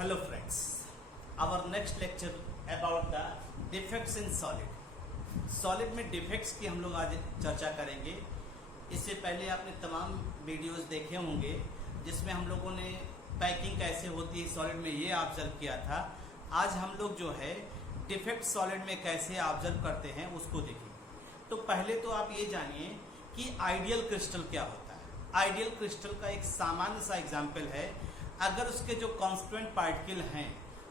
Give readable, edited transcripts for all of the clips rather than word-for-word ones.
Hello friends, our next lecture about the defects in solid. Solid में defects की हम लोग आज चर्चा करेंगे। इससे पहले आपने तमाम वीडियोस देखे होंगे जिसमें हम लोगों ने पैकिंग कैसे होती है सॉलिड में ये ऑब्जर्व किया था। आज हम लोग जो है डिफेक्ट सॉलिड में कैसे ऑब्जर्व करते हैं उसको देखेंगे। तो पहले तो आप ये जानिए कि आइडियल क्रिस्टल क्या होता है। आइडियल क्रिस्टल का एक सामान्य सा एग्जाम्पल है, अगर उसके जो कॉन्स्टिट्यूएंट पार्टिकल हैं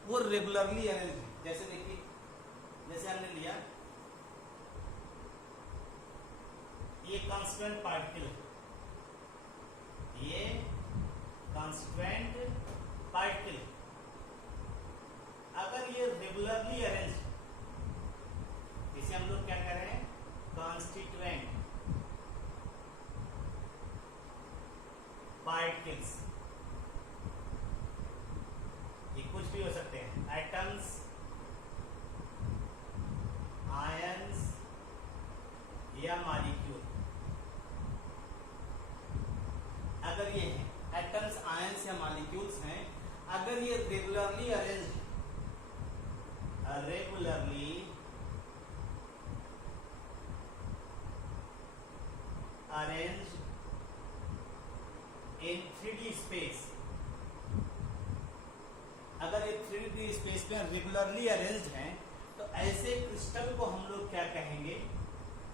वो रेगुलरली अरेंज है। जैसे देखिए, जैसे हमने लिया ये कॉन्स्टिट्यूएंट पार्टिकल है, ये कॉन्स्टिट्यूएंट पार्टिकल अगर ये रेगुलरली अरेंज, इसे हम लोग क्या कह रहे हैं, कॉन्स्टिट्यूएंट पार्टिकल्स। ये कुछ भी हो सकते हैं, एटम्स, आयंस या मॉलिक्यूल। अगर ये है एटम्स, आयंस या मॉलिक्यूल्स हैं, अगर ये रेगुलरली अरेंज है, regularly arrange in 3D space, अगर ये 3D स्पेस में रेगुलरली अरेंज्ड हैं तो ऐसे क्रिस्टल को हम लोग क्या कहेंगे,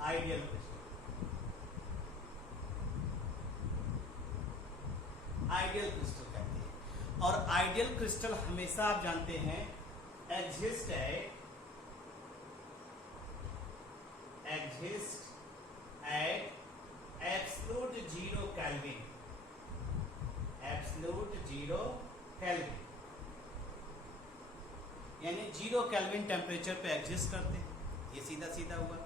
आइडियल क्रिस्टल। आइडियल क्रिस्टल कहते हैं। और आइडियल क्रिस्टल हमेशा आप जानते हैं exist at absolute zero kelvin, absolute zero kelvin, यानी जीरो केल्विन टेम्परेचर पे एग्जिस्ट करते हैं। ये सीधा सीधा हुआ,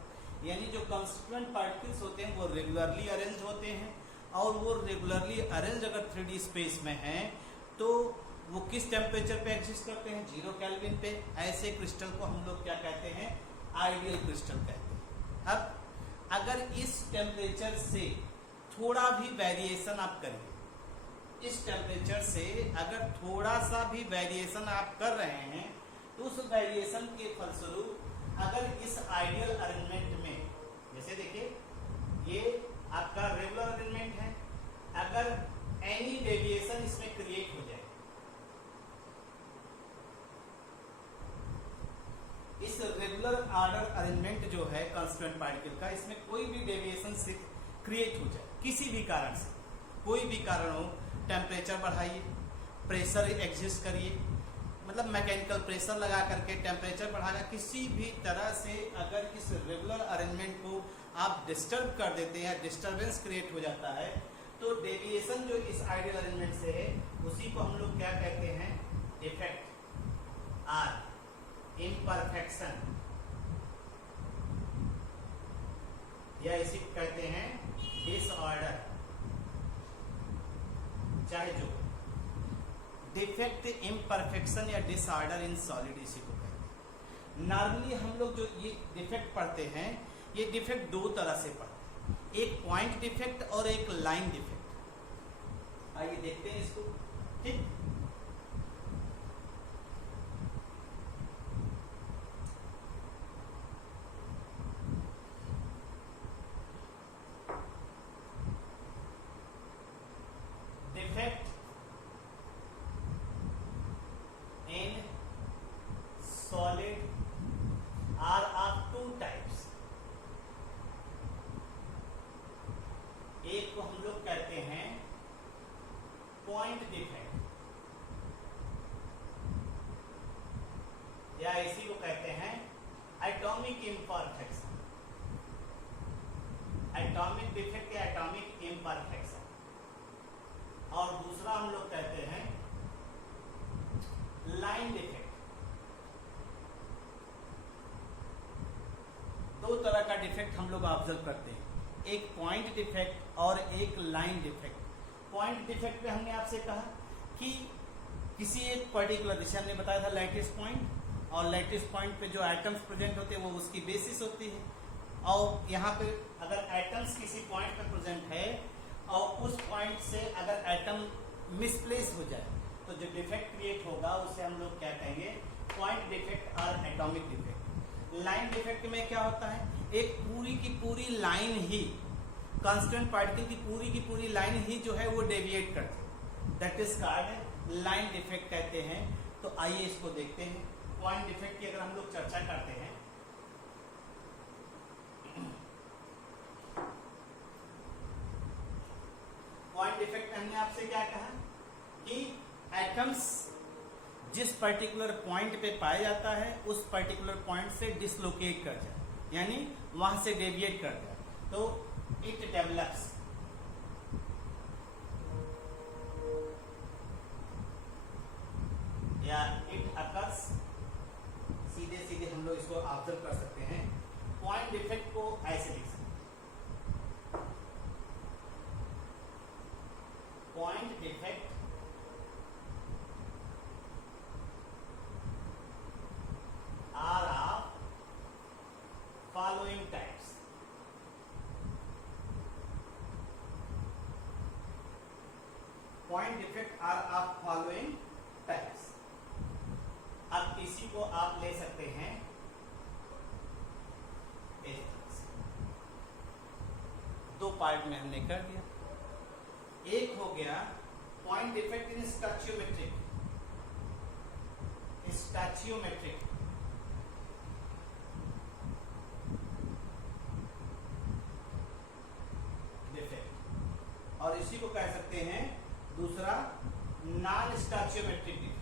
यानी जो कॉन्स्टिट्यूएंट पार्टिकल्स होते हैं वो रेगुलरली अरेंज होते हैं, और वो रेगुलरली अरेंज अगर 3D स्पेस में हैं तो वो किस टेम्परेचर पे एग्जिस्ट करते हैं, जीरो केल्विन पे। ऐसे क्रिस्टल को हम लोग क्या कहते हैं, आइडियल क्रिस्टल कहते हैं। अब अगर इस टेम्परेचर से थोड़ा भी वेरिएशन आप करिए, इस टेम्परेचर से अगर थोड़ा सा भी वेरिएशन आप कर रहे हैं तो उस वेरिएशन के फलस्वरूप अगर इस आइडियल अरेंजमेंट में, जैसे देखिए ये आपका रेगुलर अरेंजमेंट है, अगर एनी डेविएशन इसमें क्रिएट हो जाए, इस रेगुलर ऑर्डर अरेंजमेंट जो है कॉन्स्टिट्यूएंट पार्टिकल का, इसमें कोई भी डेविएशन से क्रिएट हो जाए किसी भी कारण से, कोई भी कारण हो, टेम्परेचर बढ़ाइए, प्रेशर एग्जिस्ट करिए, मतलब मैकेनिकल प्रेशर लगा करके टेम्परेचर बढ़ाना, किसी भी तरह से अगर इस रेगुलर अरेंजमेंट को आप डिस्टर्ब कर देते हैं, डिस्टरबेंस क्रिएट हो जाता है, तो डेविएशन जो इस आइडियल अरेंजमेंट से है उसी को हम लोग क्या कहते हैं, डिफेक्ट आर इम्परफेक्शन, या इसी को कहते हैं डिसऑर्डर, चाहे जो डिफेक्ट, इम्परफेक्शन या डिसऑर्डर इन सॉलिड, इसी को कहते हैं। नॉर्मली हम लोग जो ये डिफेक्ट पढ़ते हैं, ये डिफेक्ट दो तरह से पढ़ते हैं, एक पॉइंट डिफेक्ट और एक लाइन डिफेक्ट। आइए देखते हैं इसको, ठीक। Defect in solid are of two types। एक को हम लोग कहते हैं पॉइंट डिफेक्ट, या इसी को कहते हैं एटॉमिक इम्परफेक्शन, एटॉमिक डिफेक्ट या एटॉमिक इम्परफेक्शन। और दूसरा हम लोग कहते हैं लाइन डिफेक्ट। दो तरह का डिफेक्ट हम लोग ऑब्जर्व करते हैं, एक पॉइंट डिफेक्ट और एक लाइन डिफेक्ट। पॉइंट डिफेक्ट पे हमने आपसे कहा कि किसी एक पर्टिकुलर, जैसे हमने बताया था लैटिस पॉइंट, और लैटिस पॉइंट पे जो एटम्स प्रेजेंट होते हैं वो उसकी बेसिस होती है, और यहाँ पे अगर एटम्स किसी पॉइंट पे प्रेजेंट है और उस पॉइंट से अगर एटम मिसप्लेस हो जाए तो जो डिफेक्ट क्रिएट होगा उसे हम लोग क्या कहेंगे, पॉइंट डिफेक्ट और एटॉमिक डिफेक्ट। लाइन डिफेक्ट में क्या होता है, एक पूरी की पूरी लाइन ही, कांस्टेंट पार्टिकल की पूरी लाइन ही जो है वो डेविएट करती है, that is called line defect कहते हैं। तो आइए इसको देखते हैं। पॉइंट डिफेक्ट की अगर हम लोग चर्चा करते हैं, पॉइंट डिफेक्ट हमने आपसे क्या कहा कि एटम्स जिस पर्टिकुलर पॉइंट पे पाया जाता है उस पर्टिकुलर पॉइंट से डिसलोकेट कर जाए, यानी वहां से डेविएट कर जाए, तो इट डेवलप्स या इट अकर्स, सीधे सीधे हम लोग इसको ऑब्जर्व कर सकते हैं। पॉइंट डिफेक्ट को ऐसे लिख सकते हैं, point defect are of following types. Point defect are of following types. अब इसी को आप ले सकते हैं इस तरह से, दो पार्ट में हमने कर दिया। एक हो गया पॉइंट डिफेक्ट इन स्टैचियोमेट्रिक डिफेक्ट, और इसी को कह सकते हैं दूसरा नॉन स्टैचियोमेट्रिक डिफेक्ट।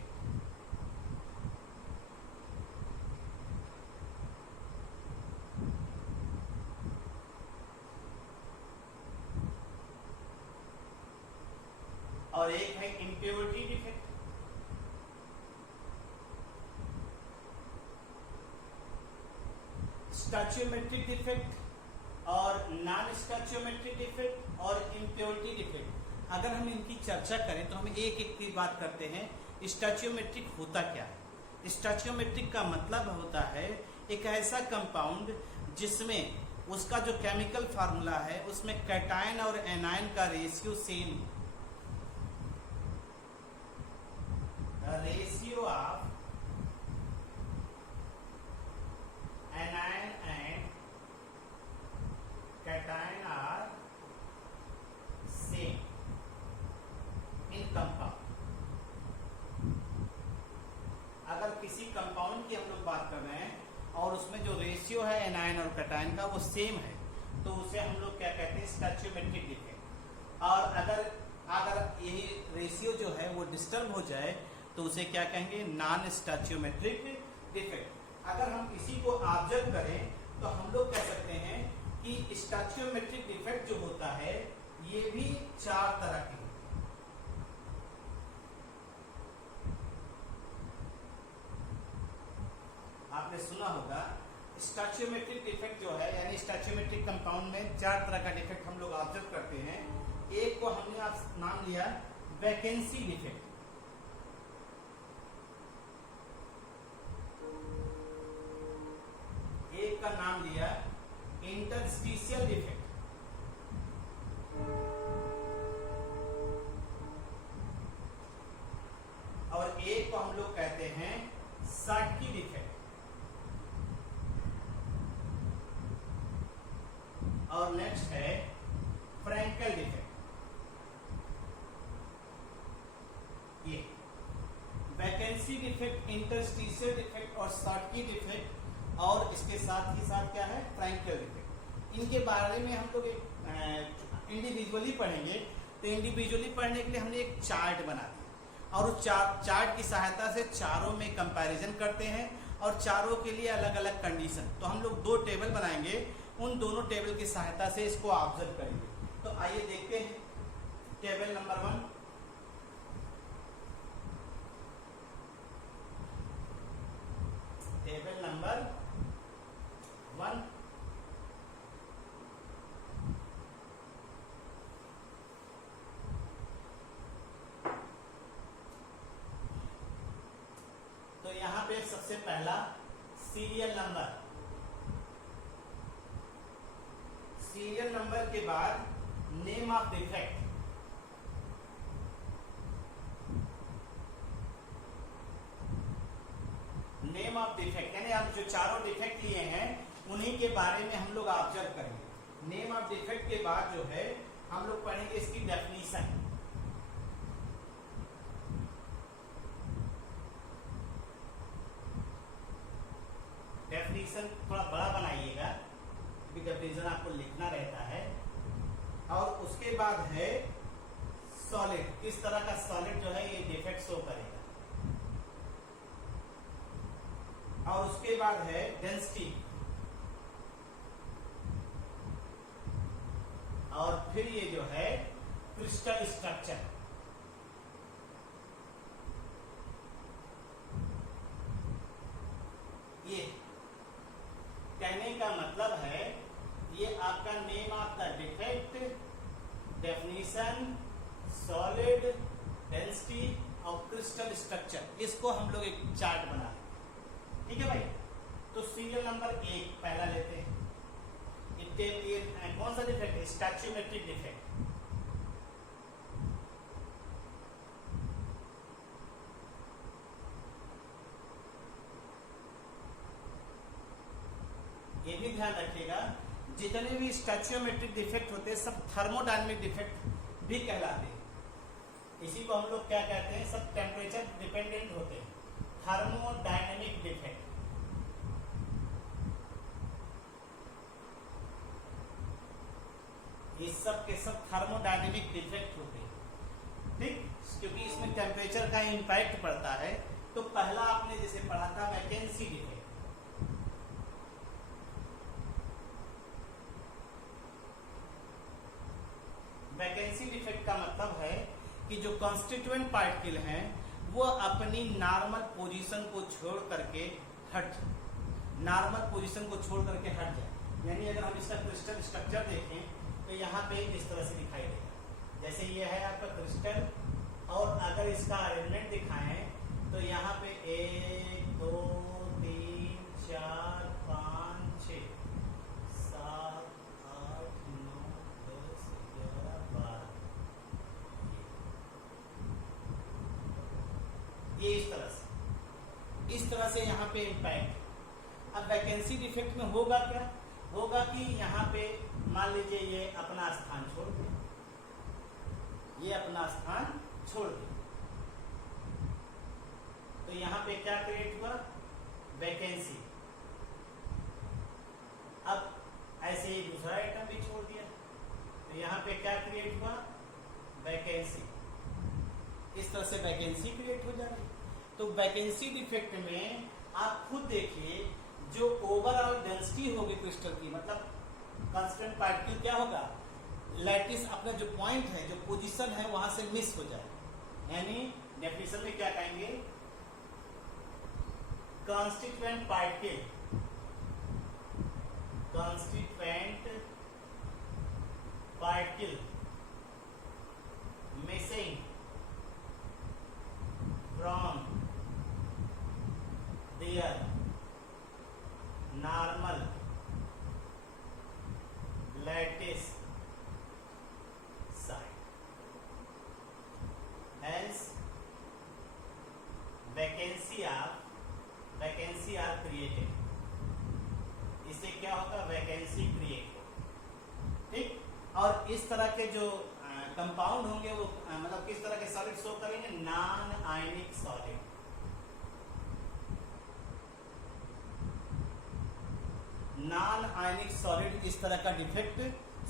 और एक है इम्प्योरिटी डिफेक्ट। स्टैचियोमेट्रिक डिफेक्ट और नॉन स्टैचियोमेट्रिक डिफेक्ट और इम्प्योरिटी डिफेक्ट, अगर हम इनकी चर्चा करें तो हम एक एक की बात करते हैं। स्टैचियोमेट्रिक होता क्या है? स्टैचियोमेट्रिक का मतलब होता है एक ऐसा कंपाउंड जिसमें उसका जो केमिकल फार्मूला है उसमें कैटायन और एनायन का ratio same, ratio of anion and cation are same in compound। अगर किसी कंपाउंड की हम लोग बात कर रहे हैं और उसमें जो रेशियो है एनायन और कैटायन का वो सेम है, तो उसे हम लोग क्या कहते हैं, स्टैचियोमेट्रिक डिफेक्ट। और अगर यही रेशियो जो है वो डिस्टर्ब हो जाए तो उसे क्या कहेंगे, नॉन स्टैचियोमेट्रिक डिफेक्ट। अगर हम इसी को ऑब्जर्व करें तो हम लोग कह सकते हैं कि स्टैचियोमेट्रिक डिफेक्ट जो होता है ये भी चार तरह के होते हैं। आपने सुना होगा स्टैचियोमेट्रिक डिफेक्ट जो है, यानी स्टैचियोमेट्रिक कंपाउंड में चार तरह का डिफेक्ट हम लोग ऑब्जर्व करते हैं। एक को हमने आप नाम लिया वैकेंसी डिफेक्ट, एक का नाम लिया इंटरस्टिशियल डिफेक्ट, और एक को हम लोग कहते हैं शॉटकी डिफेक्ट, और नेक्स्ट है फ्रैंकल डिफेक्ट। ये वैकेंसी डिफेक्ट, इंटरस्टिशियल डिफेक्ट और शॉटकी डिफेक्ट, और इसके साथ ही साथ क्या है, फ्रैंकल डिफेक्ट। इनके बारे में हम लोग इंडिविजुअली पढ़ेंगे। तो इंडिविजुअली पढ़ने के लिए हमने एक चार्ट बना दिया और उस चार्ट की सहायता से चारों में कंपैरिजन करते हैं और चारों के लिए अलग अलग कंडीशन। तो हम लोग दो टेबल बनाएंगे, उन दोनों टेबल की सहायता से इसको ऑब्जर्व करेंगे। तो आइए देखते हैं टेबल नंबर 1। टेबल नंबर 1, तो यहां पे सबसे पहला सीरियल नंबर, सीरियल नंबर के बाद name of defect, name of defect यानी हम जो चारों डिफेक्ट लिए हैं उन्हीं के बारे में हम लोग ऑब्जर्व करेंगे। नेम ऑफ डिफेक्ट के बाद जो है हम लोग पढ़ेंगे इसकी डेफिनेशन। डेफिनेशन थोड़ा बड़ा बनाइएगा क्योंकि डेफिनेशन आपको लिखना रहता है। और उसके बाद है सॉलिड, किस तरह का सॉलिड जो है ये डिफेक्ट शो करेगा। और उसके बाद है डेंसिटी, और फिर ये जो है क्रिस्टल स्ट्रक्चर। ये कहने का मतलब है ये आपका name of the defect, definition, solid, density और क्रिस्टल स्ट्रक्चर, इसको हम लोग एक चार्ट बना लेंगे। ठीक है भाई, तो सीरियल नंबर 1 पहला लेते हैं। ये कौन सा डिफेक्ट है? स्टैच्यूमेट्रिक डिफेक्ट। ये भी ध्यान रखिएगा जितने भी स्टैच्यूमेट्रिक डिफेक्ट होते हैं सब थर्मोडायनेमिक डिफेक्ट भी कहलाते हैं। इसी को हम लोग क्या कहते हैं? सब टेम्परेचर डिपेंडेंट होते हैं, थर्मोडायनेमिक डिफेक्ट। ये सब के सब थर्मोडायनेमिक डिफेक्ट होते हैं। ठीक, क्योंकि इसमें टेम्परेचर का इंपैक्ट पड़ता है। तो पहला आपने जैसे पढ़ा था वैकेंसी डिफेक्ट। वैकेंसी डिफेक्ट का मतलब है कि जो कॉन्स्टिट्यूएंट पार्टिकल हैं वो अपनी नॉर्मल पोजीशन को छोड़ करके हट जाए, नॉर्मल पोजीशन को छोड़ करके हट जाए। यानी अगर हम इसका क्रिस्टल स्ट्रक्चर देखें तो यहाँ पे इस तरह से दिखाई देगा, जैसे ये है आपका क्रिस्टल। और अगर इसका अरेंजमेंट दिखाएं तो यहाँ पे 1 2 3 4 5 6 7 8 9 10 11 12, ये इस तरह से यहाँ पे इम्पैक्ट। अब वैकेंसी डिफेक्ट में होगा क्या? होगा कि यहाँ पे मान लीजिए ये अपना स्थान छोड़ दे, ये अपना स्थान छोड़ दे, तो यहाँ पे क्या क्रिएट हुआ? वैकेंसी। अब ऐसे ही दूसरा आइटम भी छोड़ दिया तो यहाँ पे क्या क्रिएट हुआ? वैकेंसी। इस तरह से वैकेंसी क्रिएट हो जा रही। तो वैकेंसी डिफेक्ट में आप खुद देखिए जो ओवरऑल डेंसिटी होगी क्रिस्टल की, मतलब कांस्टेंट पार्टिकल क्या होगा? लैटिस अपना जो पॉइंट है, जो पोजीशन है वहां से मिस हो जाए। यानी डेफिनेशन में क्या कहेंगे? Constituent particle, constituent particle missing from their normal lattice site, hence vacancy are created. इससे क्या होगा? वैकेंसी क्रिएट हो। ठीक, और इस तरह के जो कंपाउंड होंगे वो मतलब किस तरह के सॉलिड शो करेंगे? Non ionic solid. Non ionic solid इस तरह का डिफेक्ट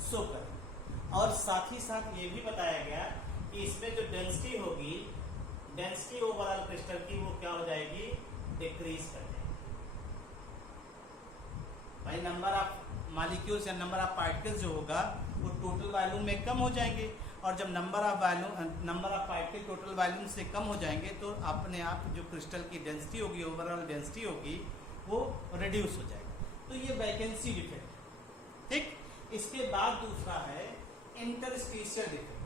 शो करें। और साथ ही साथ ये भी बताया गया कि इसमें जो डेंसिटी होगी, डेंसिटी ओवरऑल क्रिस्टल की वो क्या हो जाएगी? डिक्रीज कर जाएगी। भाई नंबर ऑफ मॉलिक्यूल्स या नंबर ऑफ पार्टिकल्स जो होगा वो टोटल वॉल्यूम में कम हो जाएंगे। और जब number of particle total volume से कम हो जाएंगे तो अपने आप जो क्रिस्टल की डेंसिटी होगी, ओवरऑल डेंसिटी होगी, वो रिड्यूस हो जाएगी। तो ये वैकेंसी डिफेक्ट। ठीक, इसके बाद दूसरा है इंटरस्टिशियल डिफेक्ट।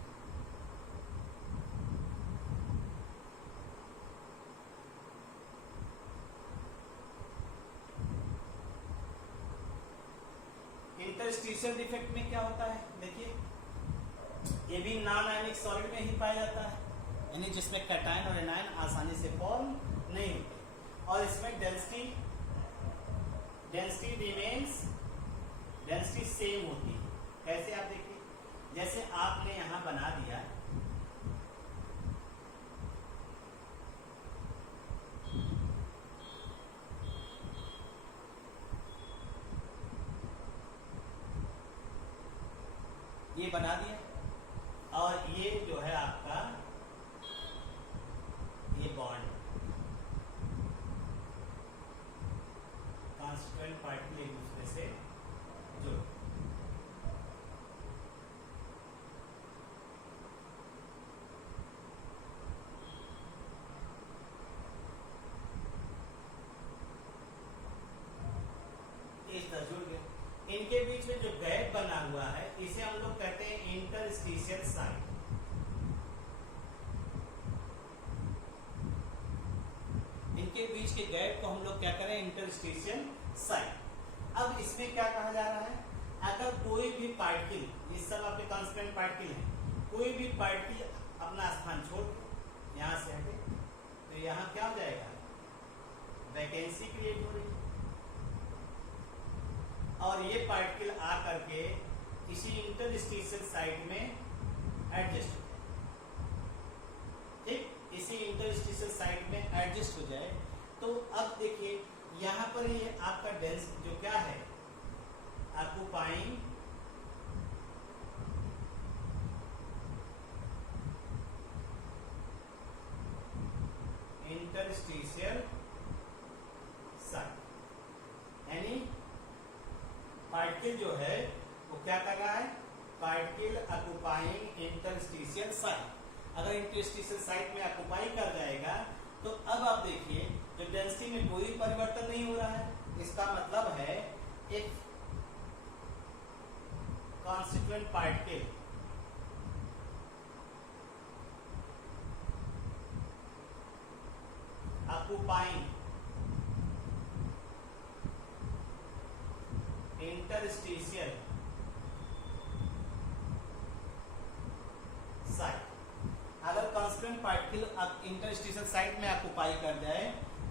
इंटरस्टिशियल डिफेक्ट में क्या होता है? देखिए, ये भी नॉन आयनिक सॉलिड में ही पाया जाता है, यानी जिसमें कैटायन और एनायन आसानी से फॉर्म नहीं होते। और इसमें density density remains, density same होती है। कैसे आप देखिए, जैसे आपने यहां बना दिया ये बना दिया और ये जो है आपका ये बॉन्ड कॉन्स्टिट्यूएंट पार्टिकल एक दूसरे से जुड़, इस तरह जुड़ गए। इनके बीच में जो गैप बना हुआ है इसे हम लोग कहते हैं इंटरस्टिशियल साइट। इनके बीच के गैप को हम लोग क्या करें, इंटरस्टिशियल साइट। अब इसमें क्या कहा जा रहा है, अगर कोई भी पार्टिकल, ये सब आपके कांस्टेंट पार्टिकल हैं, कोई भी पार्टिकल अपना स्थान छोड़ यहां से हटे तो यहां क्या हो जाएगा, वैकेंसी क्रिएट हो रही है और ये पार्टिकल आ करके इसी इंटरस्टिशियल साइट में एडजस्ट हो जाए। ठीक, इसी इंटरस्टिशियल साइट में एडजस्ट हो जाए तो अब देखिए यहां पर ये आपका डेंस जो क्या है, ऑक्यूपाइंग इंटरस्टिशियल साइट, यानी पार्टिकल जो है वो क्या कर रहा है, पार्टिकल ऑक्यूपाइंग इंटरस्टिशियल साइट। अगर इंटरस्टिशियल साइट में ऑक्यूपाई कर जाएगा तो अब आप देखिए जो डेंसिटी में कोई परिवर्तन नहीं हो रहा है, इसका मतलब है एक constituent particle occupying interstitial site. अगर कांस्टेंट पार्टिकल इंटरस्टिशियल साइट में ऑक्यूपाई कर जाए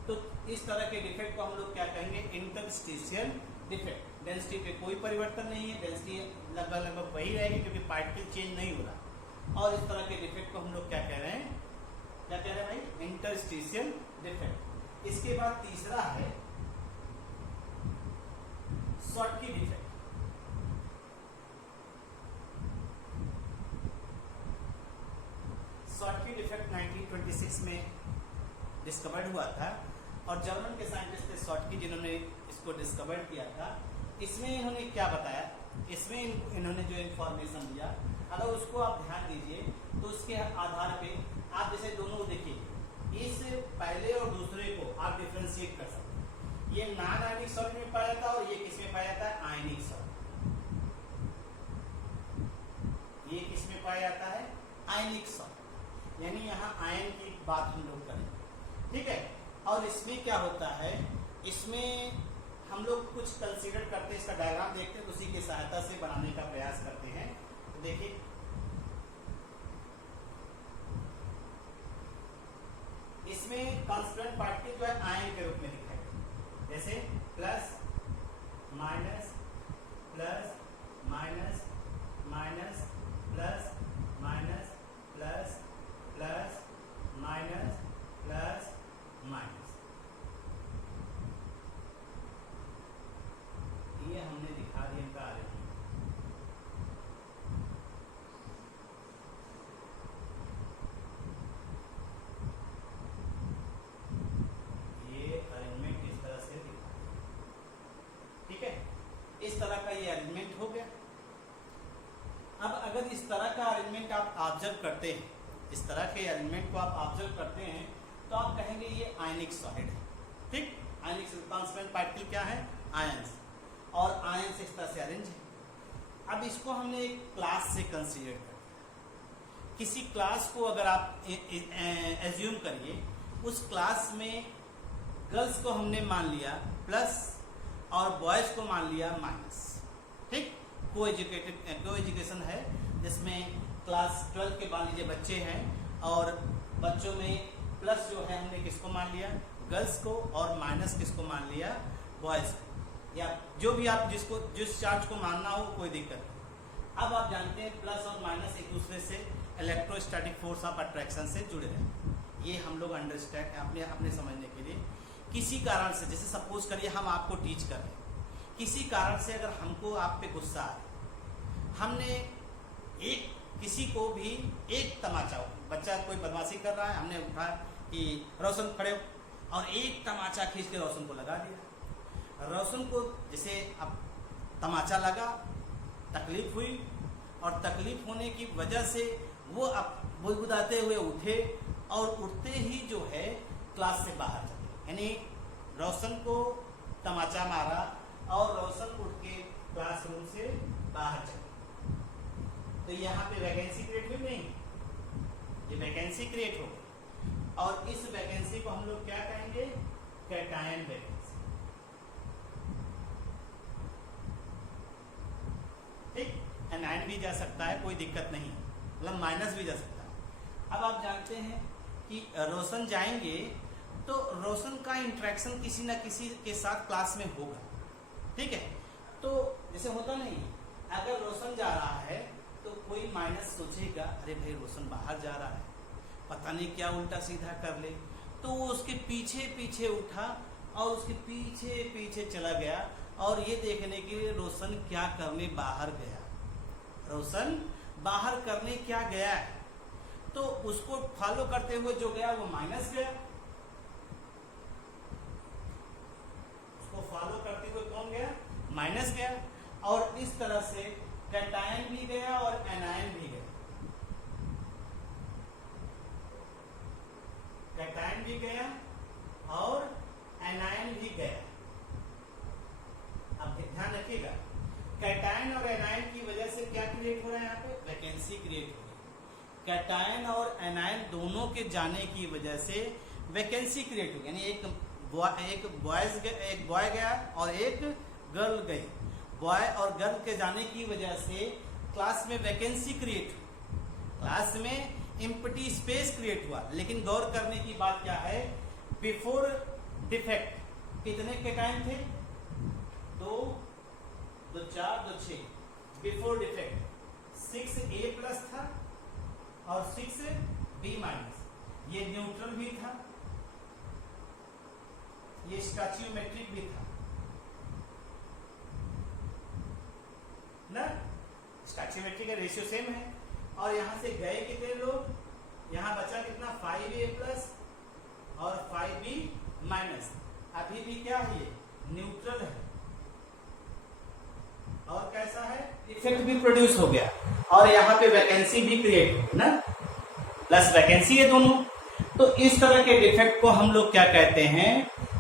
तो इस तरह के डिफेक्ट को हम लोग क्या कहेंगे, इंटरस्टिशियल डिफेक्ट। डेंसिटी पे कोई परिवर्तन नहीं है, डेंसिटी लगभग वही रहेगी क्योंकि पार्टिकल चेंज नहीं हो रहा, और इस तरह के डिफेक्ट को हम लोग क्या कह रहे हैं, क्या कह रहे हैं भाई, इंटरस्टिशियल डिफेक्ट। इसके बाद तीसरा है शॉर्टकी डिफेक्ट। शॉर्टकी डिफेक्ट 1926 में डिस्कवर्ड हुआ था और जर्मन के साइंटिस्ट थे शॉर्टकी जिन्होंने इसको डिस्कवर किया था। इसमें इन्होंने क्या बताया, इसमें इन्होंने जो इंफॉर्मेशन दिया अगर उसको आप ध्यान दीजिए तो उसके आधार पे आप जैसे दोनों देखिए, इस पहले और दूसरे को आप डिफ्रेंशिएट कर सकते हैं। ये नॉन आयनिक सॉल्ट में पाया जाता है और ये किसमें पाया जाता है, आयनिक सॉल्ट। ये किसमें पाया जाता है, आयनिक सॉल्ट, यानी यहाँ आयन की बात हम लोग करें, ठीक है। और इसमें क्या होता है, इसमें हम लोग कुछ कंसीडर करते हैं, इसका डायग्राम देखते हैं, उसी की सहायता से बनाने का प्रयास करते हैं। तो देखिए इसमें कांस्टेंट पार्टिकल जो है आयन के रूप में लिखा है, जैसे plus minus plus minus minus plus minus plus plus minus plus minus. ये हमने दिखा दिया इनका आरेख। ये अरेंजमेंट इस तरह से दिखा दिया, ठीक है। इस तरह का ये अरेंजमेंट हो गया। अब अगर इस तरह का अरेंजमेंट आप ऑब्जर्व करते हैं, इस तरह के अरेंजमेंट को आप ऑब्जर्व करते हैं तो आप कहेंगे ये आयनिक सॉलिड है, ठीक। आयनिक कांस्टेंट पार्टिकल क्या है, आयंस, और आयंस इस तरह से अरेंज है। अब इसको हमने एक क्लास से कंसीडर कर, किसी क्लास को अगर आप एज्यूम करिए, उस क्लास में गर्ल्स को हमने मान लिया प्लस और बॉयज को मान लिया माइनस, ठीक। को एजुकेशन है जिसमें क्लास 12 के मान लीजिए बच्चे हैं और बच्चों में प्लस जो है हमने किसको मान लिया, गर्ल्स को, और माइनस किसको मान लिया, बॉयज को। या जो भी आप जिस चार्ज को मानना हो कोई दिक्कत नहीं। अब आप जानते हैं प्लस और माइनस एक दूसरे से इलेक्ट्रोस्टैटिक फोर्स ऑफ अट्रैक्शन से जुड़े हैं। ये हम लोग अंडरस्टैंड अपने समझने के लिए किसी कारण से, जैसे सपोज करिए हम आपको टीच कर रहे हैं, किसी कारण से अगर हमको आप पे गुस्सा आए, हमने किसी को भी एक तमाचा, बच्चा कोई बदमाशी कर रहा है, हमने उठाया कि रोशन खड़े हो, और एक तमाचा खींच के रोशन को लगा दिया। रोशन को जैसे अब तमाचा लगा, तकलीफ हुई, और तकलीफ होने की वजह से वो अब बुदबुदाते हुए उठे, और उठते ही जो है क्लास से बाहर चले, यानी रोशन को तमाचा मारा और रोशन उठ के क्लासरूम से बाहर चले। तो यहाँ पे वैकेंसी क्रिएट हुई नहीं, ये वैकेंसी क्रिएट हो गई, और इस वैकेंसी को हम लोग क्या कहेंगे, कैटायन वैकेंसी। ठीक, एनायन भी जा सकता है, कोई दिक्कत नहीं है, मतलब माइनस भी जा सकता है। अब आप जानते हैं कि रोशन जाएंगे तो रोशन का इंटरेक्शन किसी ना किसी के साथ क्लास में होगा, ठीक है। तो जैसे होता नहीं, अगर रोशन जा रहा है तो कोई माइनस सोचेगा, अरे भाई रोशन बाहर जा रहा है, पता नहीं क्या उल्टा सीधा कर ले, तो वो उसके पीछे पीछे उठा और उसके पीछे पीछे चला गया, और ये देखने के लिए रोशन क्या करने बाहर गया, रोशन बाहर करने क्या गया है, तो उसको फॉलो करते हुए जो गया वो माइनस गया, उसको फॉलो करते हुए कौन गया, माइनस गया, और इस तरह से कैटायन भी गया और एनायन भी गया, कैटायन भी गया और एनायन भी गया। अब ध्यान रखिएगा, कैटायन और एनायन की वजह से क्या क्रिएट हो रहा है, यहाँ पे वैकेंसी क्रिएट हो रही है। कैटायन और एनायन दोनों के जाने की वजह से वैकेंसी क्रिएट हो, यानी एक बॉय गया और एक गर्ल गई, बॉय और गर्ल के जाने की वजह से क्लास में वैकेंसी क्रिएट हुई, क्लास में एम्प्टी स्पेस क्रिएट हुआ। लेकिन गौर करने की बात क्या है, बिफोर डिफेक्ट कितने कैटायन थे, 2, 2 4 2 6, बिफोर डिफेक्ट 6A प्लस था और 6B माइनस, ये न्यूट्रल भी था, ये स्टैचियोमेट्रिक भी था ना, स्टैचियोमेट्रिक का रेशियो सेम है। और यहां से गए कितने लोग, यहां बचा कितना, 5A प्लस और 5B माइनस, अभी भी क्या है, ये न्यूट्रल है, और कैसा है, इफेक्ट भी प्रोड्यूस हो गया, और यहाँ पे वैकेंसी भी क्रिएट हो ना, प्लस वैकेंसी है दोनों। तो इस तरह के डिफेक्ट को हम लोग क्या कहते हैं,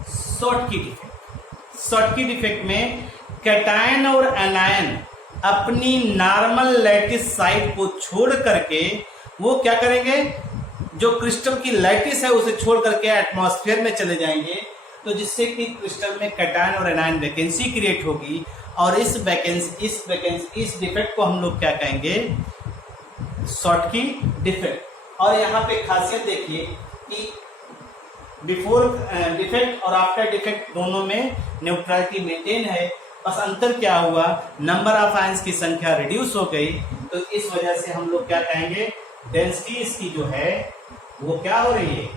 शॉर्टकी डिफेक्ट। शॉर्टकी डिफेक्ट में कैटायन और एनायन अपनी नॉर्मल लैटिस साइड को छोड़ करके वो क्या करेंगे, जो क्रिस्टल की लैटिस है उसे छोड़ करके एटमॉस्फेयर में चले जाएंगे, तो जिससे कि क्रिस्टल में कैटायन और एनायन वैकेंसी क्रिएट होगी, और इस डिफेक्ट को हम लोग क्या कहेंगे, शॉर्टकी डिफेक्ट। और यहाँ पे खासियत देखिए कि बिफोर डिफेक्ट और आफ्टर डिफेक्ट दोनों में न्यूट्रलिटी मेंटेन है, बस अंतर क्या हुआ, नंबर ऑफ आयंस की संख्या रिड्यूस हो गई, तो इस वजह से हम लोग क्या कहेंगे, डेंसिटी इसकी जो है वो क्या हो रही है,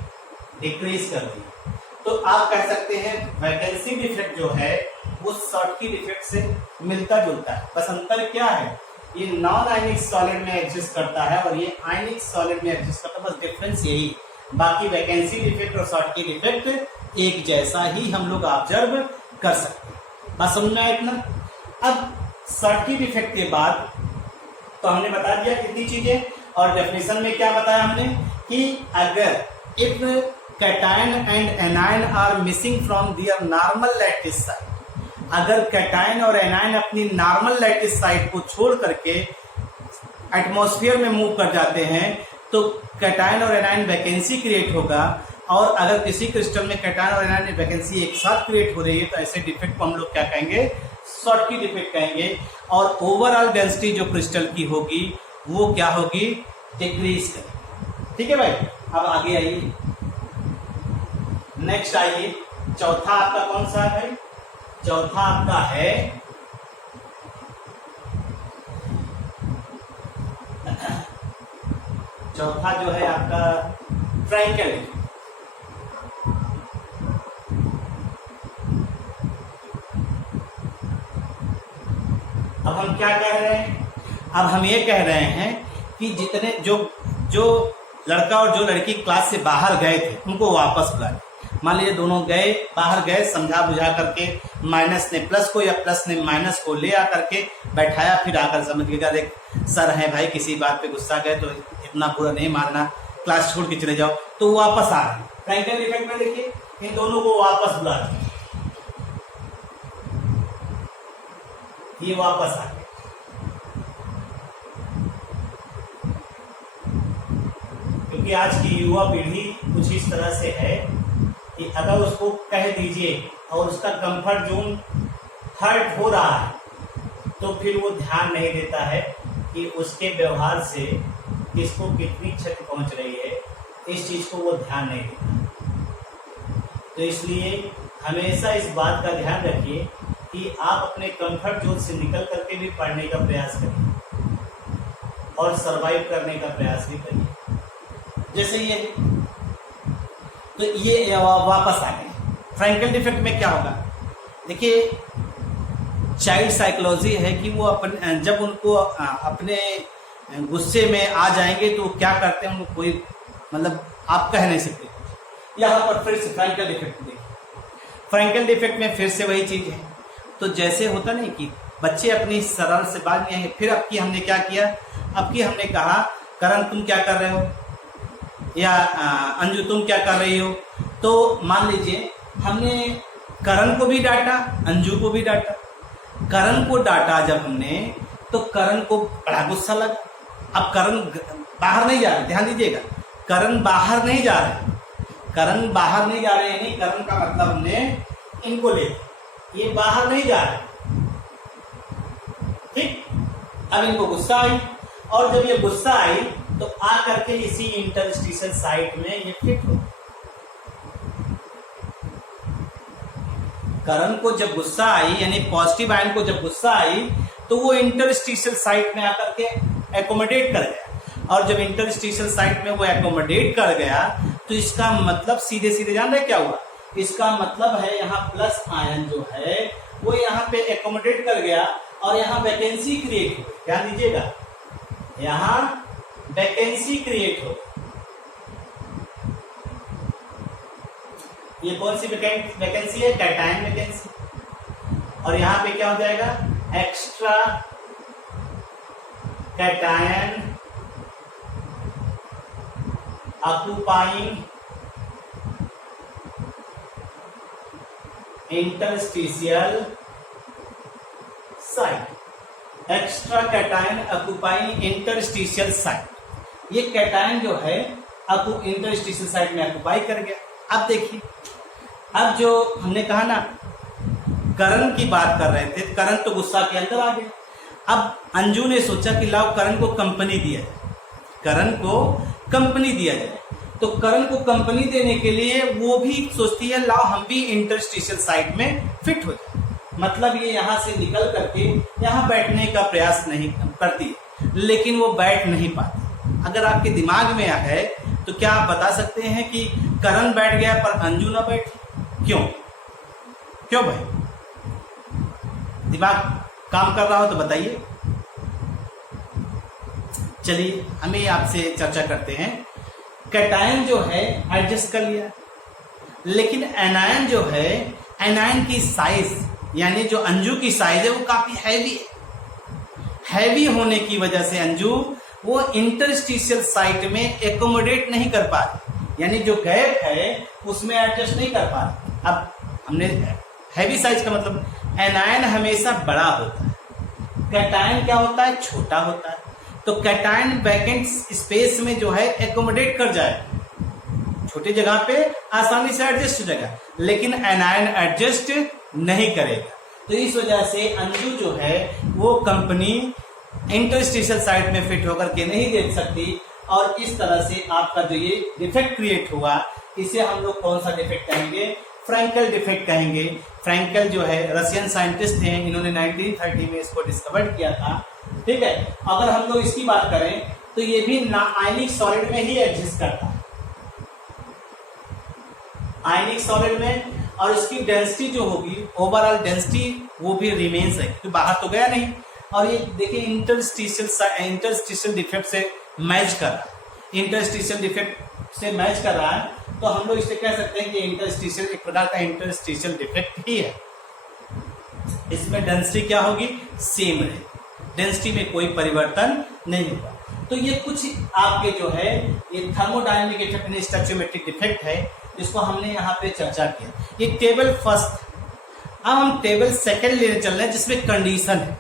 डिक्रीज कर रही है। तो आप कह सकते हैं वैकेंसी डिफेक्ट जो है वो शॉर्टकी डिफेक्ट से मिलता जुलता है, बस अंतर क्या है, ये नॉन आयनिक सॉलिड में एग्जिस्ट करता है और ये आयनिक सॉलिड में एग्जिस्ट करता है, बस डिफरेंस यही। बाकी वैकेंसी डिफेक्ट और शॉर्टकी डिफेक्ट एक जैसा ही हम लोग ऑब्जर्व कर सकते हैं। बस समझ में आया इतना। अब शॉर्टकी डिफेक्ट के बाद तो हमने बता दिया कितनी चीजें, और डेफिनेशन में क्या बताया हमने कि अगर if cation and anion are missing from their normal lattice site, अगर कैटायन और एनायन अपनी नॉर्मल लैटिस साइड को छोड़ करके एटमॉस्फेयर में मूव कर जाते हैं तो कैटायन और एनायन वैकेंसी क्रिएट होगा, और अगर किसी क्रिस्टल में कैटायन और एनायन वैकेंसी एक साथ क्रिएट हो रही है तो ऐसे डिफेक्ट को हम लोग क्या कहेंगे, शॉर्टकी डिफेक्ट कहेंगे, और ओवरऑल डेंसिटी जो क्रिस्टल की होगी वो क्या होगी, डिक्रीज करेगी। ठीक है भाई, अब आगे आइए, नेक्स्ट आइए, चौथा आपका कौन सा है भाई, चौथा आपका है चौथा जो है आपका फ्रैंकल इफेक्ट। अब हम क्या कह रहे हैं? अब हम ये कह रहे हैं कि जितने जो लड़का और जो लड़की क्लास से बाहर गए थे उनको वापस बुलाए। मान लीजिए दोनों गए, बाहर गए, समझा बुझा करके माइनस ने प्लस को या प्लस ने माइनस को ले आकर के बैठाया, फिर आकर समझ के देख सर है भाई, किसी बात पे गुस्सा गए तो इतना बुरा नहीं मारना, क्लास छोड़ के चले जाओ, तो वापस आ गए। फ्रैंकल इफेक्ट में देखिए इन दोनों को वापस बुला दिया, ये वापस आ गए। क्योंकि आज की युवा पीढ़ी कुछ इस तरह से है कि अगर उसको कह दीजिए और उसका कंफर्ट जोन हर्ट हो रहा है तो फिर वो ध्यान नहीं देता है कि उसके व्यवहार से किसको कितनी क्षति पहुंच रही है, इस चीज को वो ध्यान नहीं देता। तो इसलिए हमेशा इस बात का ध्यान रखिए कि आप अपने कंफर्ट जोन से निकल करके भी पढ़ने का प्रयास करिए और सरवाइव करने का प्रयास भी करिए। जैसे ये तो ये वापस आ गए। फ्रैंकल इफेक्ट में क्या होगा? देखिए चाइल्ड साइकोलॉजी है कि वो अपन जब उनको अपने गुस्से में आ जाएंगे तो क्या करते हैं उनको कोई मतलब आप कह नहीं सकते। यहाँ पर फिर से फ्रैंकल इफेक्ट देखिए, फ्रैंकल इफेक्ट में फिर से वही चीज है। तो जैसे होता नहीं कि बच्चे अपनी सरल से बात नहीं है, फिर अब की हमने क्या किया, अब की हमने कहा करण तुम क्या कर रहे हो या अंजू तुम क्या कर रही हो। तो मान लीजिए हमने करण को भी डांटा, अंजू को भी डांटा। करण को डांटा जब हमने तो करण को बड़ा गुस्सा लगा। अब करण बाहर नहीं जा रहे, ध्यान दीजिएगा, करण बाहर नहीं जा रहे, करण बाहर नहीं जा रहे, यानी करण का मतलब हमने इनको ले, ये बाहर नहीं जा रहे, ठीक। अब इनको गुस्सा आई और जब ये गुस्सा आई तो आ करके इसी इंटरस्टिशियल साइट में ये फिट हो। करण को जब गुस्सा आई यानी पॉजिटिव आयन को जब गुस्सा आई तो वो इंटरस्टिशियल साइट में आकर के एकोमोडेट कर गया, और जब इंटरस्टिशियल साइट में वो एकोमोडेट कर गया तो इसका मतलब सीधे सीधे जान रहे क्या हुआ, इसका मतलब है यहाँ प्लस आयन जो है वो यहाँ पे एकोमोडेट कर गया और यहाँ वैकेंसी क्रिएट हो। ध्यान दीजिएगा, यहाँ वैकेंसी क्रिएट हो। ये कौन सी वैकेंसी है? Cation vacancy. और यहाँ पे क्या हो जाएगा? Extra cation occupying interstitial site. Extra cation occupying interstitial site. ये कैटायन जो है इंटरस्टिशियल साइट में ऑक्यूपाई कर गया। अब देखिए, अब जो हमने कहा ना करण की बात कर रहे थे, करण तो गुस्सा के अंदर आ गया। अब अंजू ने सोचा कि लाओ करण को कंपनी दिया जाए, करण को कंपनी दिया जाए। तो करण को कंपनी देने के लिए वो भी सोचती है लाओ हम भी इंटरस्टिशियल साइट में फिट हो जाए। मतलब ये यहाँ से निकल करके यहाँ बैठने का प्रयास नहीं करती, लेकिन वो बैठ नहीं पाती। अगर आपके दिमाग में है तो क्या आप बता सकते हैं कि करण बैठ गया पर अंजू ना बैठी? क्यों? क्यों भाई? दिमाग काम कर रहा हो तो बताइए। चलिए हमें आपसे चर्चा करते हैं। कैटायन जो है एडजस्ट कर लिया, लेकिन एनायन जो है, एनायन की साइज यानी जो अंजू की साइज है वो काफी हैवी है। हैवी होने की वजह से अंजू वो इंटरस्टिशियल साइट में एकोमोडेट नहीं कर पा रही, यानी जो गैप है उसमें एडजस्ट नहीं कर पा रही। अब हमने हैवी साइज का मतलब एनायन हमेशा बड़ा होता है, कैटायन क्या होता है? छोटा होता है। तो कैटायन वैकेंट स्पेस में जो है एकोमोडेट कर जाए, छोटी जगह पे आसानी से एडजस्ट हो जाएगा, लेकिन एनायन एडजस्ट नहीं करेगा। तो इस वजह से अंजू जो है वो कंपनी इंटरस्टिशियल साइट में फिट होकर के नहीं देख सकती, और इस तरह से आपका जो ये डिफेक्ट क्रिएट हुआ, इसे हम लोग कौन सा डिफेक्ट कहेंगे? फ्रैंकल डिफेक्ट कहेंगे। फ्रैंकल जो है रशियन साइंटिस्ट हैं, इन्होंने 1930 में इसको डिस्कवर किया था। ठीक है, अगर हम लोग इसकी बात करें तो ये भी आयनिक सॉलिड में ही एग्जिस्ट करता है, आयनिक सॉलिड में, और इसकी डेंसिटी जो होगी, ओवरऑल डेंसिटी वो भी रिमेन्स है, तो बाहर तो गया नहीं। और ये देखिए इंटरस्टिशियल डिफेक्ट से मैच कर रहा है, इंटरस्टिशियल डिफेक्ट से मैच कर रहा है, तो हम लोग इसे कह सकते हैं कि इंटरस्टिशियल एक प्रकार का इंटरस्टिशियल डिफेक्ट ही है। इसमें डेंसिटी क्या होगी, सेम रहेगी, डेंसिटी में कोई परिवर्तन नहीं होगा। तो ये कुछ आपके जो है ये थर्मोडायनेमिक इफेक्ट यानी स्टोइचियोमेट्रिक डिफेक्ट है, जिसको हमने यहाँ पे चर्चा किया। ये टेबल फर्स्ट, अब हम टेबल सेकंड लेने चल रहे हैं जिसमें कंडीशन है।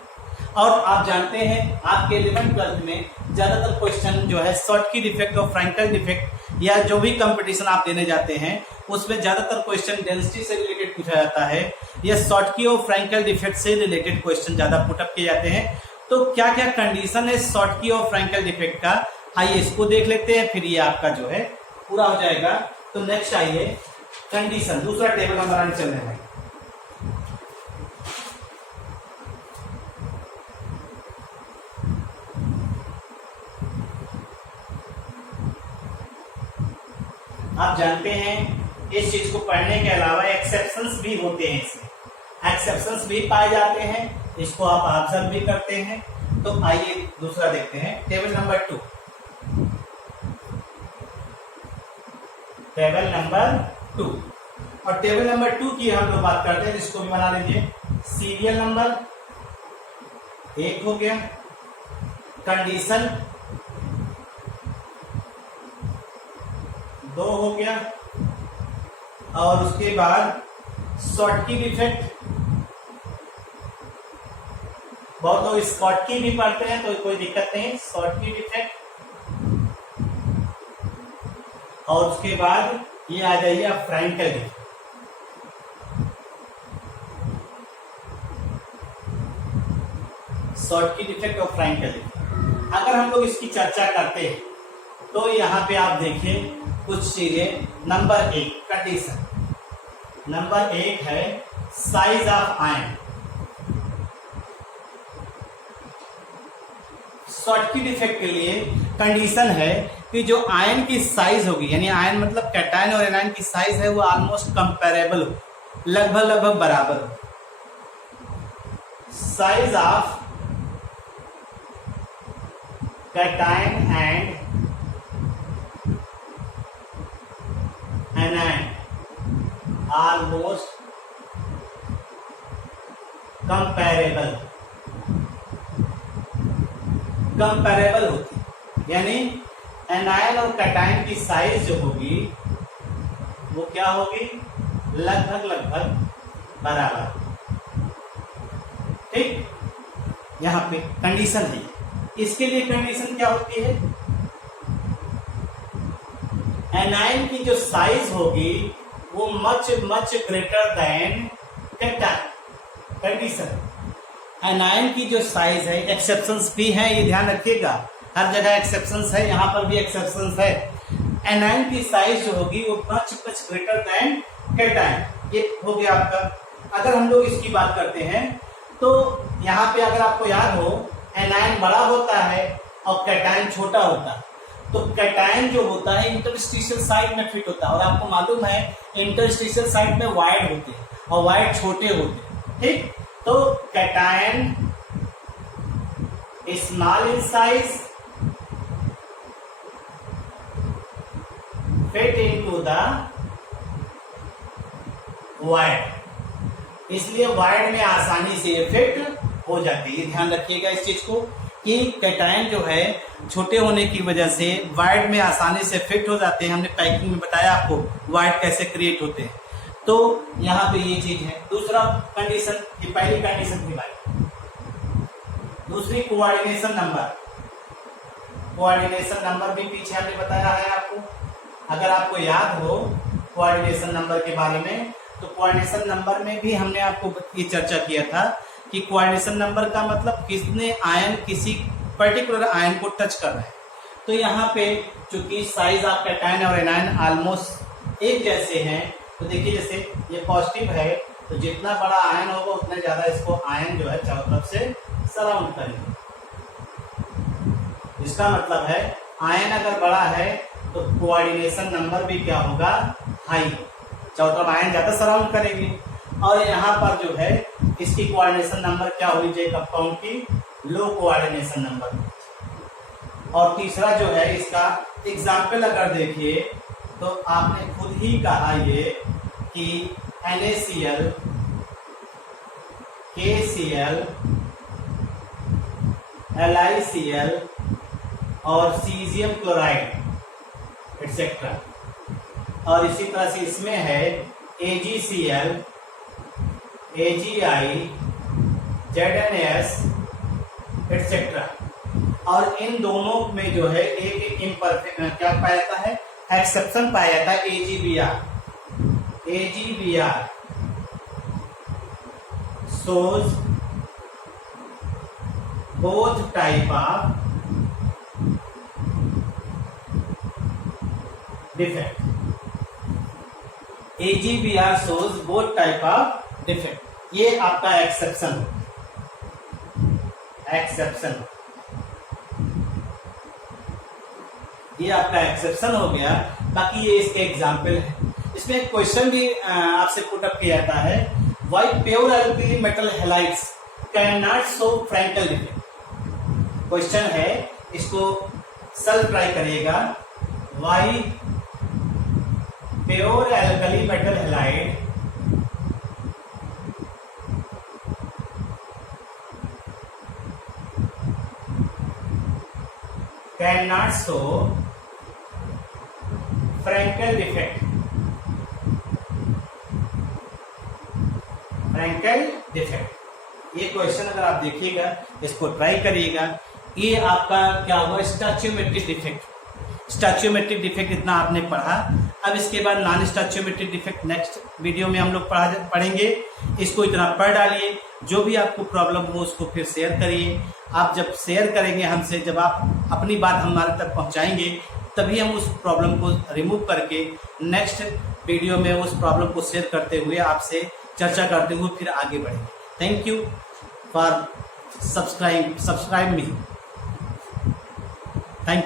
और आप जानते हैं आपके 11th-12th में ज्यादातर क्वेश्चन जो है शॉर्टकी डिफेक्ट और फ्रैंकल डिफेक्ट या जो भी कंपटीशन आप देने जाते हैं उसमें ज्यादातर क्वेश्चन डेंसिटी से रिलेटेड पूछा जाता है, या शॉर्टकी और फ्रैंकल डिफेक्ट से रिलेटेड क्वेश्चन ज्यादा पुटअप किए जाते हैं। तो क्या क्या कंडीशन है शॉर्टकी और फ्रैंकल डिफेक्ट का, आइए इसको देख लेते हैं, फिर ये आपका जो है पूरा हो जाएगा। तो नेक्स्ट आइए कंडीशन, दूसरा टेबल नंबर आने चल रहे हैं। आप जानते हैं इस चीज को पढ़ने के अलावा एक्सेप्शंस भी होते हैं, इसमें एक्सेप्शंस भी पाए जाते हैं, इसको आप ऑब्जर्व भी करते हैं। तो आइए दूसरा देखते हैं, टेबल नंबर 2। टेबल नंबर 2, और टेबल नंबर 2 की हम लोग बात करते हैं, इसको भी बना लीजिए। सीरियल नंबर 1 हो गया, कंडीशन 2 हो गया, और उसके बाद शॉर्टकी डिफेक्ट, बहुत लोग शॉर्टकी भी पढ़ते हैं तो कोई दिक्कत नहीं, शॉर्टकी डिफेक्ट, और उसके बाद ये आ जाइए फ्रैंकल डिफेक्ट। शॉर्टकी डिफेक्ट और फ्रैंकल डिफेक्ट अगर हम लोग इसकी चर्चा करते हैं तो यहाँ पे आप देखिए कुछ चीजें। नंबर 1 कंडीशन, नंबर 1 है size of ion. Schottky defect के लिए कंडीशन है कि जो आयन की साइज होगी, यानी आयन मतलब कैटायन और एनायन की साइज है वो ऑलमोस्ट कंपेरेबल हो, लगभग बराबर हो। Size of cation and anion almost comparable होती, यानी एनायन और कैटायन की साइज जो होगी वो क्या होगी, लगभग बराबर। ठीक, यहां पे कंडीशन है। इसके लिए कंडीशन क्या होती है, एनायन की जो साइज होगी वो much greater than cation. Condition, anion की जो साइज है, एक्सेप्शंस भी हैं, ये ध्यान रखिएगा, हर जगह एक्सेप्शंस है, यहां पर भी एक्सेप्शंस है। एनायन की साइज जो होगी वो मच ग्रेटर देन कैटायन, ये हो गया आपका। अगर हम लोग इसकी बात करते हैं तो यहाँ पे अगर आपको याद हो, एनायन बड़ा होता है और कैटायन छोटा होता है, तो कैटायन जो होता है इंटरस्टिशियल साइड में फिट होता है, और आपको मालूम है इंटरस्टिशियल साइड में वाइड होते हैं और वाइड छोटे होते हैं। ठीक, तो cation small in size fit into the wide, इसलिए वाइड में आसानी से ये फिट हो जाती है। ध्यान रखिएगा इस चीज को कि कैटायन जो है छोटे होने की वजह से वाइड में आसानी से फिट हो जाते हैं। हमने पैकिंग में बताया आपको वाइड कैसे क्रिएट होते हैं, तो यहाँ पे ये चीज है। दूसरा कंडीशन, ये पहली कंडीशन थी भाई। दूसरी कोऑर्डिनेशन नंबर, कोऑर्डिनेशन नंबर भी पीछे हमने बताया है आपको, अगर आपको याद हो कोऑर्डिनेशन नंबर के बारे में, तो कोऑर्डिनेशन नंबर में भी हमने आपको ये चर्चा किया था कि कोऑर्डिनेशन नंबर का मतलब किसने आयन किसी पर्टिकुलर आयन को टच कर रहा है। तो यहाँ पे चूंकि साइज ऑफ कैटायन और एनायन ऑलमोस्ट एक जैसे हैं, तो देखिए जैसे ये पॉजिटिव है तो जितना बड़ा आयन होगा उतना ज्यादा इसको आयन जो है चारों तरफ से सराउंड करेंगे। इसका मतलब है आयन अगर बड़ा है तो कोऑर्डिनेशन नंबर भी क्या होगा, हाई, चारों तरफ आयन ज्यादा सराउंड करेंगे। और यहाँ पर जो है इसकी कोऑर्डिनेशन नंबर क्या होनी चाहिए कंपाउंड की, लो कोऑर्डिनेशन नंबर। और तीसरा जो है इसका एग्जाम्पल अगर देखिए तो आपने खुद ही कहा ये कि NaCl, KCl, LiCl और सीजियम क्लोराइड एटसेट्रा। और इसी तरह से इसमें है AgCl, AgI, ZnS एटसेट्रा। और इन दोनों में जो है एक इम्परफेक्ट क्या पाया जाता है, एक्सेप्शन पाया जाता है, AgBr shows both type of defect. AgBr shows both type of defect. ये आपका एक्सेप्शन ये आपका एक्सेप्शन हो गया। बाकी ये इसके एग्जाम्पल है। इसमें एक क्वेश्चन भी आपसे पुट अप किया जाता है, why pure alkali metal halides can not show Frenkel defect. Question है, इसको सेल्फ ट्राई करिएगा, why pure alkali metal halide can not show Frenkel defect. Frenkel defect ये क्वेश्चन अगर आप देखिएगा, इसको ट्राई करिएगा। ये आपका क्या हुआ, स्टैच्यूमेट्रिक डिफेक्ट। स्टैच्यूमेट्रिक डिफेक्ट इतना आपने पढ़ा। अब इसके बाद नॉन स्टैच्यूमेट्रिक डिफेक्ट नेक्स्ट वीडियो में हम लोग पढ़ेंगे। इसको इतना पढ़ डालिए, जो भी आपको प्रॉब्लम हो उसको फिर शेयर करिए। आप जब शेयर करेंगे हमसे, जब आप अपनी बात हमारे तक पहुंचाएंगे, तभी हम उस प्रॉब्लम को रिमूव करके नेक्स्ट वीडियो में उस प्रॉब्लम को शेयर करते हुए आपसे चर्चा करते हुए फिर आगे बढ़ेंगे। Thank you for subscribe me. Thank you.